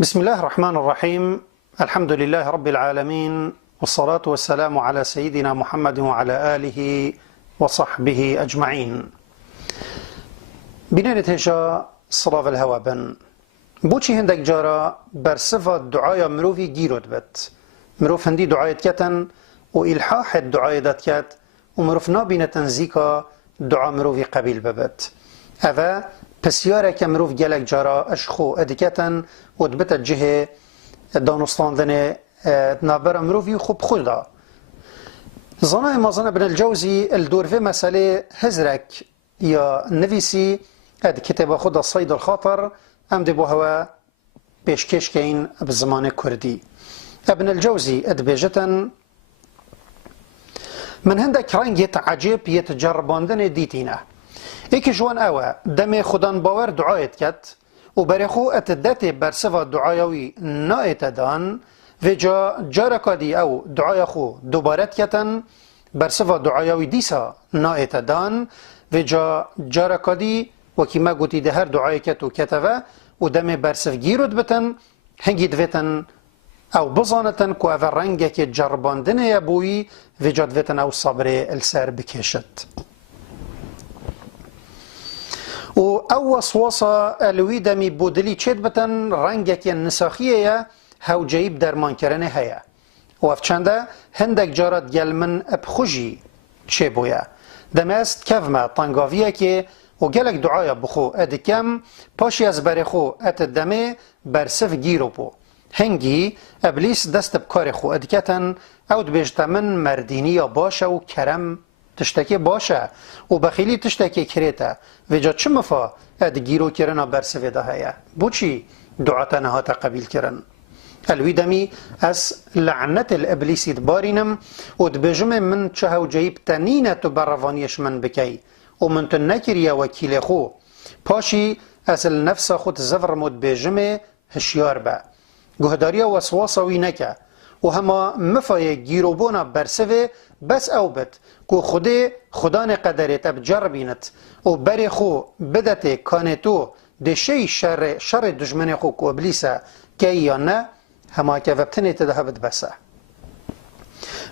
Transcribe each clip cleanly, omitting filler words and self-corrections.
بسم الله الرحمن الرحيم. الحمد لله رب العالمين، والصلاة والسلام على سيدنا محمد وعلى آله وصحبه أجمعين. بنيت هجا صلاة الهوا بن بوچی هندک جارا بر صفت دعای مروفی گیرود بد. مروف هندی دعایت کتن و الحاح دعای داد کت و مروف نابینتن زیکا دعا مروفی قبیل ببد. اوه پسیاره که مروف گلک جارا اشخو ادکتن و دبت جه دانستاندن نابر مروفی خوب خدا. زنای مازن ابن الجوزی الدور في مسألة هزرك یا نویسی اد کتاب خود صید الخاطر ام دبو هوا پیشکش کین بزمان کردی. ابن الجوزی اد بیجتن من هندک رنگ عجیب یتجرباندن دیتینه. ایک جوان اوه دم خودان باور دعایت کت و برخو اتدت برسوا دعایوی نایت دان و جارکادی او دعای خو دوبارت کتن برسوا دعایوی دیسا نایت دان و جارکادی وکی ما گوتی ده هر دعای کتو کتوه و دم برسف گیرود بتن هنگی دویتن او بزانتن که او رنگه که جرباندن یبوی و دویتن او صبر السر بکشد. و او وسواسا الوی دمی بودلی چید بتن رنگه که نساخیه هاو جایب درمان کرنه هیا. و افچنده هندک جارت گلمن ابخوشی چه بویا. دمست کفمه تنگاویه که و گلک دعای بخو ادکم پاشی از برخو ات دمه برسف گیرو بو. هنگی ابلیس دست بکار خو ادکتن او دبیجت من مردینی باشه و کرم تشتکی باشه و بخیلی تشتکی کریته و جا چه مفا اد گیرو کرنا برسف ده هیا بوچی دعاتا نهاتا قبیل کرن. الوی دمی از لعنت الابلیسی دبارینم و دبیجم من چه هاو جایب تنینتو بروانیش من بکی و من تنکریا وکیل خو پاشی از النفس خود زفر مد بیجمه هشیار با گهداریا وسواسوی نکه و هما مفای گیروبونا برسوه بس او بد که خدان قدرت اب جربینت و بری خو بدت کانتو دشی شر دجمن خو که ابلیسه که یا نه هما که وبتنی تده بد بسه.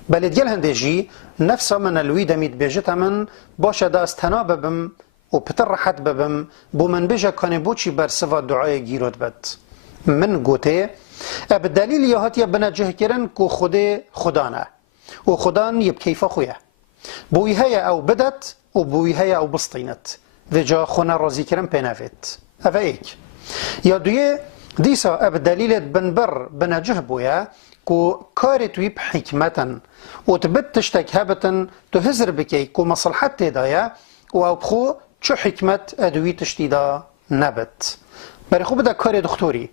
بلد گل هنده جی نفسا من الوی دمید بیجت من باشه دا از تنا ببم و پتر راحت ببم بو من بیجه کانه بوچی بر سوا دعای گیرود بد. من گوته اب دلیل یهات یا بنجه کرن که خدانه و خدان یب کیفا خویه بوی هیا او بدت و بوی هیا او بسطینت و جا خونه رازی کرن پینافت اوه ایک یا دویه دیسا اب دلیلت بنبر بنجه بویا که کاری توی بحکمتن و تبت تشتک هبتن تو هزر بکی که مصلحت تیدایا و او بخو چو حکمت ادوی تشتیدا نبت بری خوب دا کاری دکتوری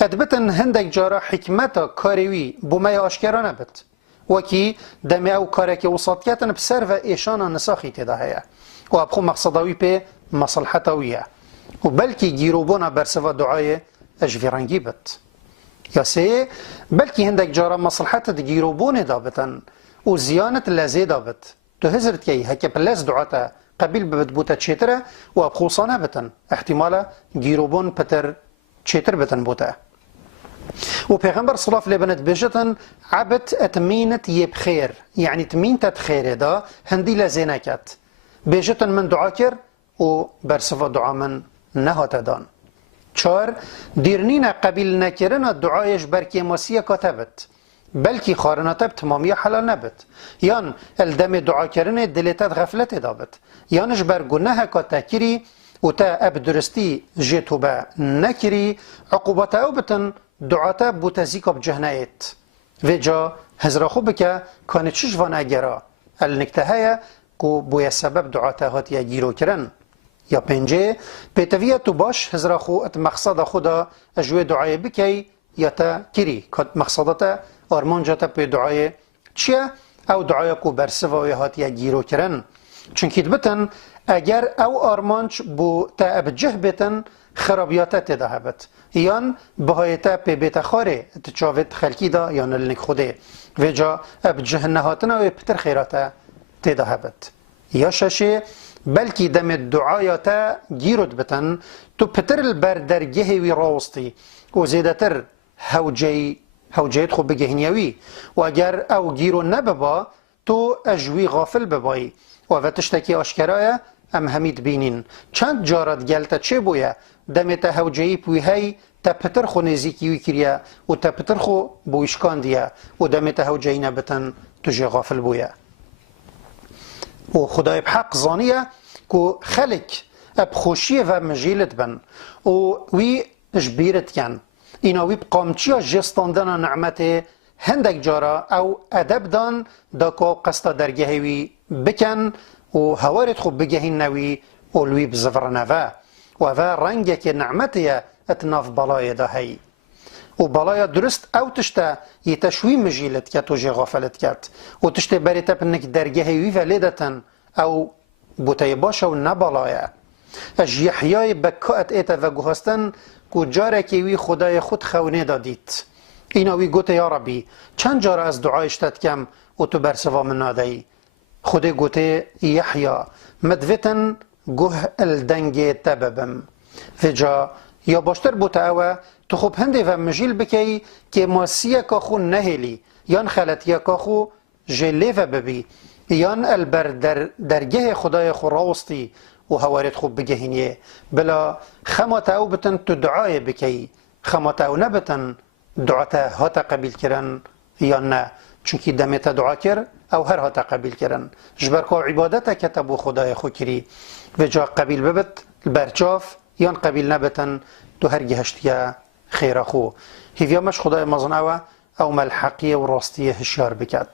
ادبتن هندک جارا حکمتا کاریوی بومای آشکرا نبت وکی دمی او کاری که وسط کتن بسر و ایشانا نساخی تیدا هیا و ابخو مقصداوی پی مصلحتاویه و بلکی گیروبونا برسوا دعای اجویرانگی بت یا سه بلکی هندک جارا مصلحت گیروبون دابتن و زیانت لزی دابت تو هزرت کی هکه پلز دعاتا قبیل ببت بوتا چیتره و ابخوصانه بتن احتمالا گیروبون پتر چیتر بتن بوتا و پیغمبر صلی الله علیه و آله بجتن عبت اتمینت یب خیر یعنی تمینت خیر دا هندی لزی نکت بجتن من دعا کر و برسوا دعا من نهات دان چار دیرنین قبیل نکرن دعایش برکی ماسیه کاتبت بلکی خارناتب تمامی حلال نبت یان الدم دعا کرن دلیتت غفلت دابت یانش بر گناه کاتکری و تا اب درستی جیتو با نکری عقوبت او بتن دعاتا بوتا زیکا بجهنایت و جا هزرا خوب که کانه چش وان اگرا النکته هیا که بویا سبب دعاتا هاتی گیرو کرن یا پنجه پیتویه تو باش هزرا خو ات مقصد خدا اجوه دعای بکی یا تا کری که مقصدتا آرمان جاتا پی دعای چیه او دعای که برسوا و هاتی گیرو کرن چونکه بتن اگر او آرمانچ بو تا ابجه بتن خرابیاتا تدا هبت یان بهایتا پی بیت خاره تچاوت خلکی دا یان النک خوده و جا ابجه نهاتنا و پتر خیراتا تدا هبت یا ششه بلکی دم دعایاتا گیرود بتن تو پتر البر درگه وی راوستی و زیدتر هوجیت خو بگهنیوی و اگر او گیرو نببا تو اجوی غافل ببایی و وتشتکی آشکرایه ام همید بینین چند جارت گلتا چه بویا دمت هوجی پوی هی تا پتر خو نزیکیوی کریا و تا پتر خو بویشکان دیا و دمت هوجی نبتن تجی غافل بویا و خدای بحق زانیه که خلق اب خوشیه و مجیلت بن و وی اجبیرت کن اینا وی بقامچیا جستاندن نعمت هندک جارا او ادب دان دا که قصد درگهوی بکن و هوارت خوب بگهین نوی اولوی بزفر نوه و رنگه که نعمتیه اتناف بلای دا هی و بلای درست او تشتا یتشوی مجیلت کت و جی غافلت کت و تشتا بریتا پنک درگهوی ولیدتن او بوتای باشه و نبلایه اج یحیای بکات ایتا و گوهستن که جاره که وی خدای خود خونه دادید اینا وی گوته یا ربی چند جاره از دعایشتت کم و تو برسوا من نادهی خودی گوته یحیا مدویتن گوه الدنگ تببم فجا یا باشتر بوته اوه تو خوب هنده و مجیل بکی که ماسیه که خو نهلی یان خلطیه که خو جلیه و ببی یان البر درگه خدای خو راوستی و هوارت خوب بگهینیه بلا خمات او بتن تو دعای بکی خمات او نبتن دعاتا هاتا قبیل کرن یا نه چونکی دمیتا دعا کر او هر هاتا قبیل کرن جبرکا عبادتا کتبو خدای خو کری و جا قبیل ببت البرچاف یان قبیل نبتن تو هر گهشتیا خیر خو هیویا مش خدای مزنعوه او ملحقیه و راستیه هشیار بکد